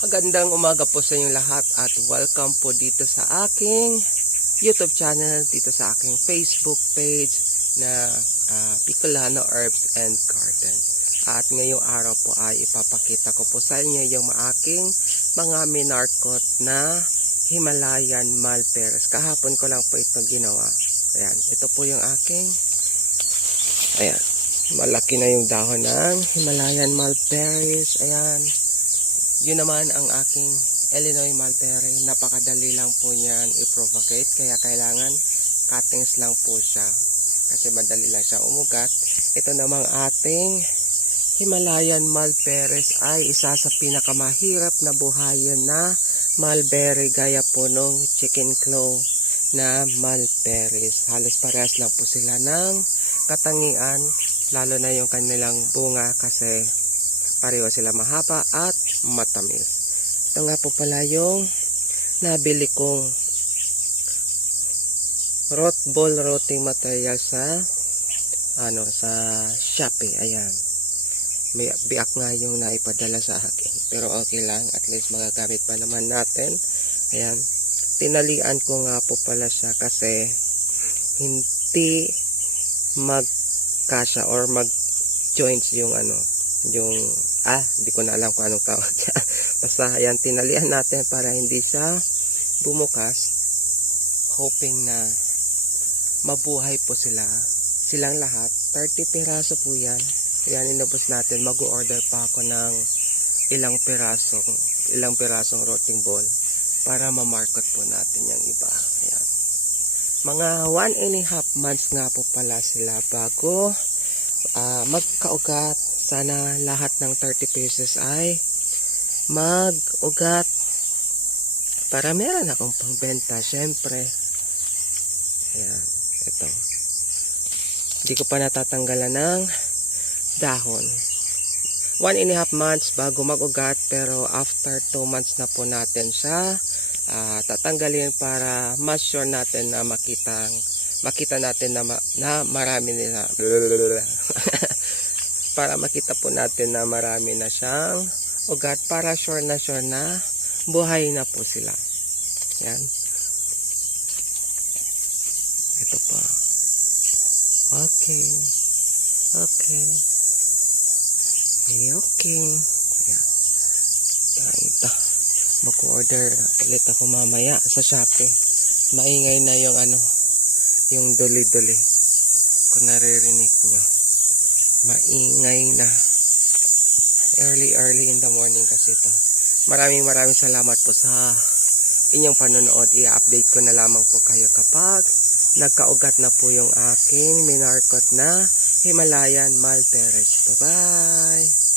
Magandang umaga po sa inyong lahat at welcome po dito sa aking YouTube channel, dito sa aking Facebook page na Bicolano Herbs and Garden. At ngayong araw po ay ipapakita ko po sa inyo yung aking mga minarkot na Himalayan Mulberries. Kahapon ko lang po itong ginawa. Ayan, ito po yung aking, ayan, malaki na yung dahon ng Himalayan Mulberries. Ayan. Yun naman ang aking Illinois mulberry. Napakadali lang po niyan i-propagate. Kaya kailangan cuttings lang po siya. Kasi madali lang siya umugat. Ito namang ating Himalayan mulberries ay isa sa pinakamahirap na buhayin na mulberry. Gaya po nung chicken claw na mulberries. Halos parehas lang po sila ng katangian. Lalo na yung kanilang bunga kasi pareho sila mahaba at matamis. Ito nga po pala yung nabili kong root ball rotting material sa Shopee. Ayan. May biak nga yung naipadala sa akin. Pero okay lang. At least magagamit pa naman natin. Ayan. Tinalian ko nga po pala siya kasi hindi magkasya or mag-joints yung hindi ko na alam kung anong tawag niya. Basta ayan, tinalian natin para hindi siya bumukas, hoping na mabuhay po silang lahat. 30 piraso po yan. Ayan, inubos natin. Mag-order pa ako ng ilang pirasong rotting ball para ma-market po natin yung iba. Ayan. Mga 1.5 months nga po pala sila bago magkaugat. Sana lahat ng 30 pieces ay mag-ugat para meron akong pangbenta. Syempre, ayan, ito. Hindi ko pa natatanggalan ng dahon. 1.5 months bago mag-ugat, pero after 2 months na po natin siya tatanggalin para mas sure natin na makita natin na marami nila. Para makita po natin na marami na siyang ugat, para sure na buhay na po sila. Yan. Ito pa. Okay. Ayan. Ito. Mag-order ulit ako mamaya sa Shopee. Maingay na yung duli-duli. Kung naririnig nyo. Maingay na. Early in the morning kasi ito. Maraming salamat po sa inyong panonood. I-update ko na lamang po kayo kapag nagkaugat na po yung aking minarkot na Himalayan mulberries. Bye-bye!